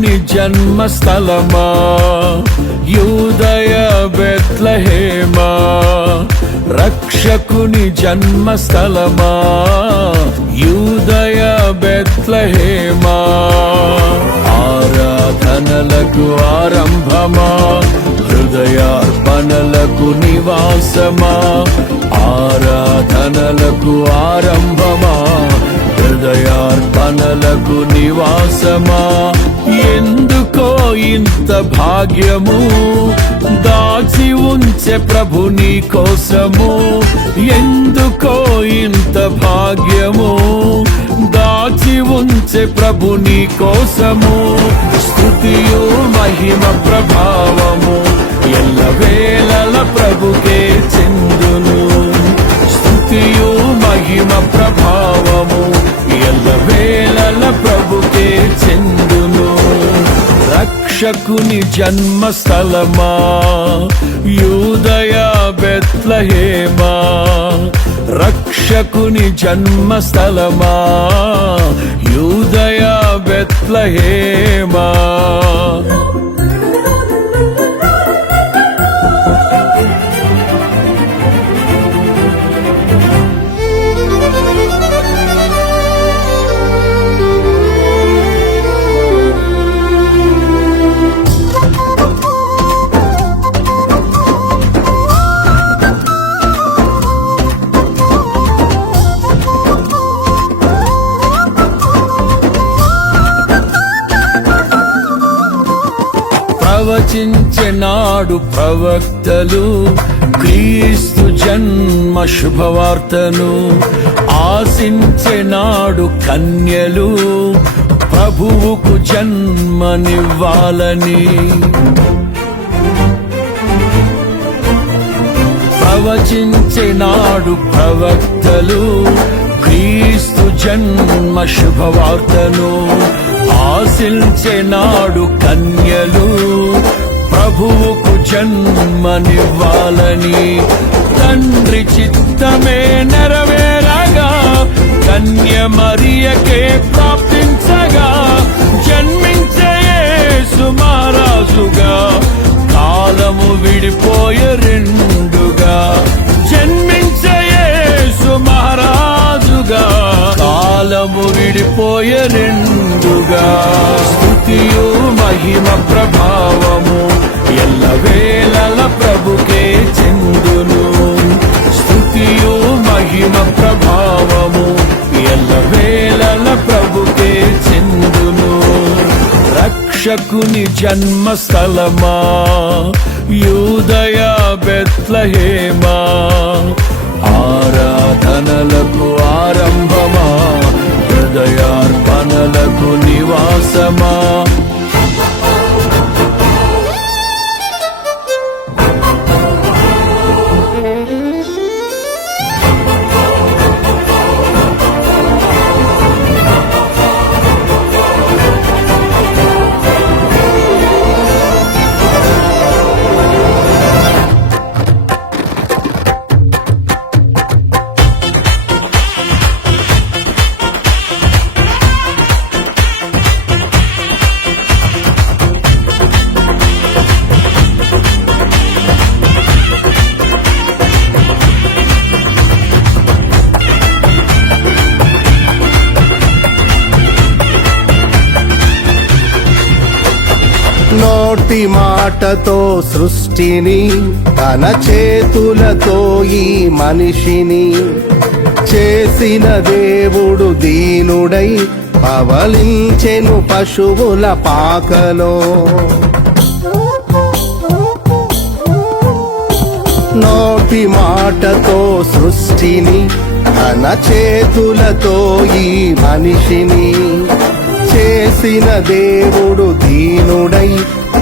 రక్షకుని జన్మస్థలమా యూదయ బెత్లెహేమా, రక్షకుని జన్మస్థలమా యూదయ బెత్లెహేమా. ఆరాధనలకు ఆరంభమా, హృదయార్పణలకు నివాసమా, ఆరాధనలకు ఆరంభమా, హృదయార్పణలకు నివాసమా. ఎందుకో ఇంత భాగ్యము దాచి ఉంచే ప్రభు నీ కోసము, ఎందుకో ఇంత భాగ్యము దాచి ఉంచే ప్రభు నీ కోసము. స్తుతియు మహిమ ప్రభావము ఎల్లవేళల ప్రభుకే చెందును, స్తుతియు మహిమ ప్రభావము ఎల్లవేళల ప్రభుకే చెందును. రక్షకుని జన్మస్థలమా యూదయ బెత్లెహేమా, రక్షకుని జన్మస్థలమా యూదయ బెత్లెహేమా. ప్రవచించెనాడు ప్రవక్తలు క్రీస్తు జన్మ శుభవార్తను, ఆశించెనాడు కన్యలు ప్రభువుకు జన్మనివ్వాలని. ప్రవచించెనాడు ప్రవక్తలు క్రీస్తు జన్మ శుభవార్తను, ఆశించెనాడు కన్యలు ప్రభువుకు జన్మనివ్వాలని. తండ్రి చిత్తమే నెరవేరగా కన్య మరియకే ప్రాప్తించగా, జన్మించే యేసు మహారాజుగా కాలము విడిపోయే రెండుగా, జన్మించే యేసు మహారాజుగా కాలము విడిపోయే రెండుగా. స్తుతియు మహిమ ప్రభావము ఎల్లవేళల ప్రభుకే చెందును, స్తుతియు మహిమ ప్రభావము ఎల్లవేళల ప్రభుకే చెందును. రక్షకుని జన్మస్థలమా యూదయ బెత్లెహేమా, ఆరాధనలకు ఆరంభమా, హృదయార్పణలకు నివాసమా. నోటి మాటతో సృష్టిని, తన చేతులతో ఈ మనిషిని చేసిన దేవుడు దీనుడై పవలించెను పశువుల పాకలో. నోటి మాటతో సృష్టిని, తన చేతులతో ఈ మనిషిని చేసిన దేవుడు దీనుడై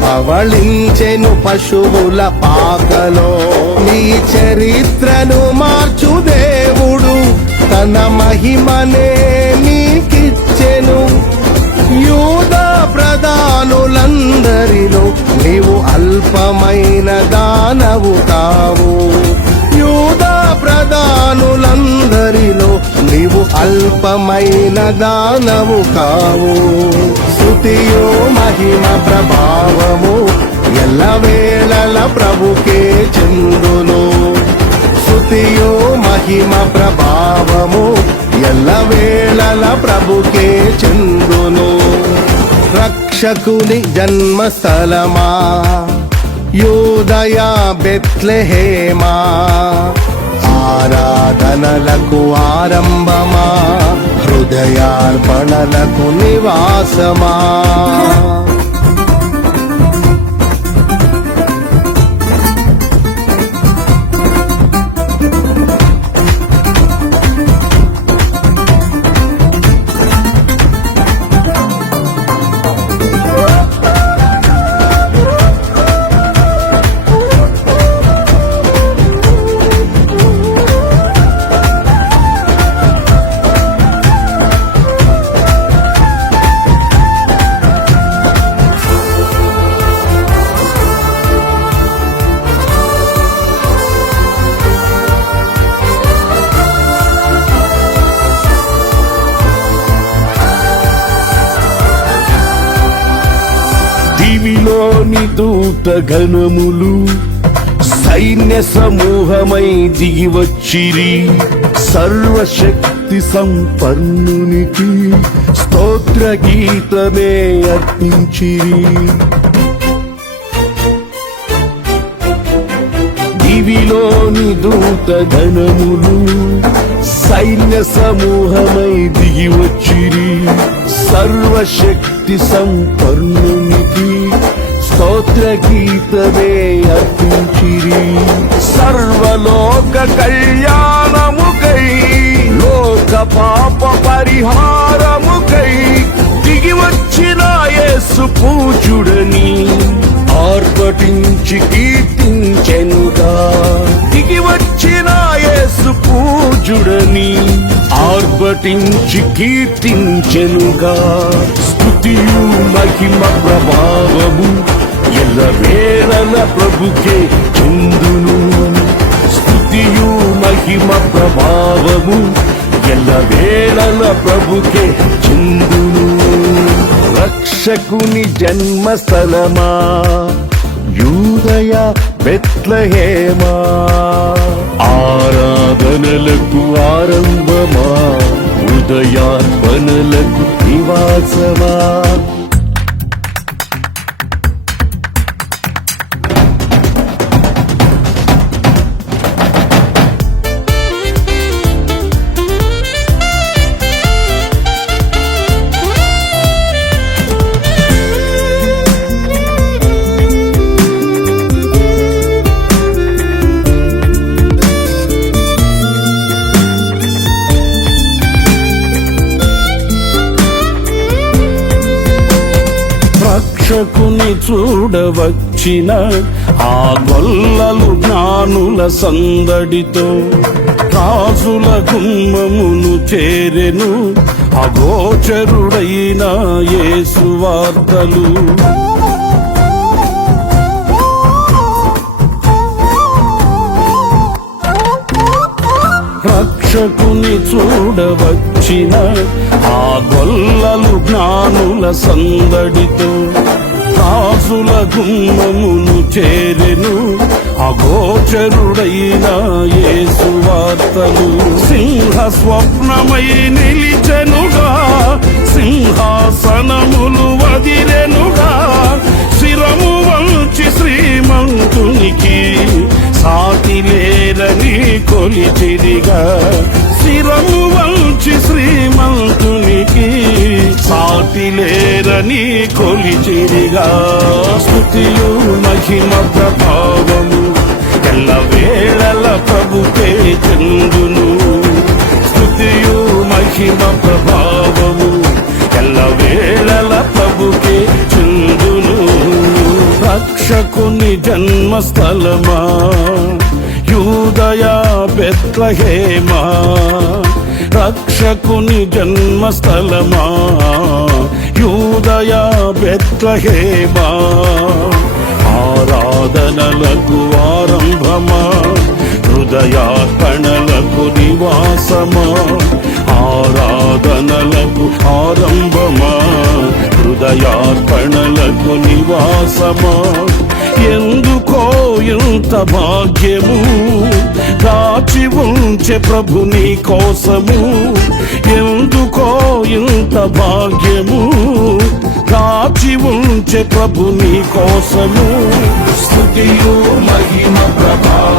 పవళించెను పశువుల పాకలో. నీ చరిత్రను మార్చు దేవుడు తన మహిమనే నీకిచ్చెను. యూదా ప్రధానులందరిలో నీవు అల్పమైన దానవు కావు, యూదా ప్రధానులందరిలో నీవు అల్పమైన దానవు కావు. స్తుతియు మహిమ ప్రభావము ఎల్లవేళల ప్రభుకే చెందును. స్తుతియు మహిమ ప్రభావము ఎల్లవేళల ప్రభుకే చెందును. రక్షకుని జన్మస్థలమా యూదయ బెత్లెహేమా, ఆరాధనలకు ఆరంభమా హృదయార్పణలకు నివాసమా. దివిలోని దూత గణములు సైన్య సమూహమై దిగి వచ్చిరి. సర్వశక్తి సంపన్నునికి స్తోత్ర గీతమే అర్పించిరి. దివిలోని దూత గణములు సైన్య సమూహమై దిగి వచ్చిరి. సర్వశక్తి సంపన్నునికి స్తోత్ర గీతమే అర్పించిరి. సర్వలోక కళ్యాణముకై లోక పాప పరిహారముకై దిగి వచ్చిన యేసు పూజుడని ఆర్భటించి కీర్తించెనుగా. దిగి వచ్చిన యేసు పూజుడని ఆర్భటించి కీర్తించెనుగా. స్తుతియు మహిమ ప్రభావము ఎల్లవేళల ప్రభుకే చెందును. స్తుతియు మహిమ ప్రభావము ఎల్లవేళల ప్రభుకే చెందును. రక్షకుని జన్మస్థలమా యూదయ బెత్లెహేమా, ఆరాధనలకు ఆరంభమా హృదయార్పణలకు నివాసమా. రక్షకుని చూడవచ్చిన ఆ గొల్లలు జ్ఞానుల సందడితో రాజుల గుమ్మమును చేరెను అగోచరుడైన యేసు వార్తలు. రక్షకుని చూడవచ్చిన ఆ గొల్లలు జ్ఞానుల సందడితో రాజుల గుమ్మమును చేరెను అగోచరుడైన యేసు వార్తలు. సింహ స్వప్నమై నిలిచెనుగా, సింహాసనములు వదిరెనుగా, శిరము వంచి శ్రీమంతునికి సాటి లేరని కొలిచిరిగా. శిరము వంచి శ్రీమంతునికి సాటి లేరని కొలిచిరిగా. స్తుతియు మహిమ ప్రభావము ఎల్లవేళల ప్రభుకే చెందును. స్తుతియు మహిమ ప్రభావము ఎల్లవేళల ప్రభుకే చెందును. రక్షకుని జన్మస్థలమా యూదయ బెత్లెహేమా, రక్షకుని జన్మస్థలమా యూదయ బెత్లెహేమా, ఆరాధనలకు ఆరంభమా హృదయార్పణలకు నివాసమా, ఆరాధనలకు ఆరంభమా, హృదయార్పణలకు నివాసమా. ఎందుకో ఇంత భాగ్యము దాచి ఉంచే ప్రభు నీ కోసము. ఎందుకో ఇంత భాగ్యము దాచి ఉంచే ప్రభు నీ కోసము. స్తుతియు మహిమ ప్రభావ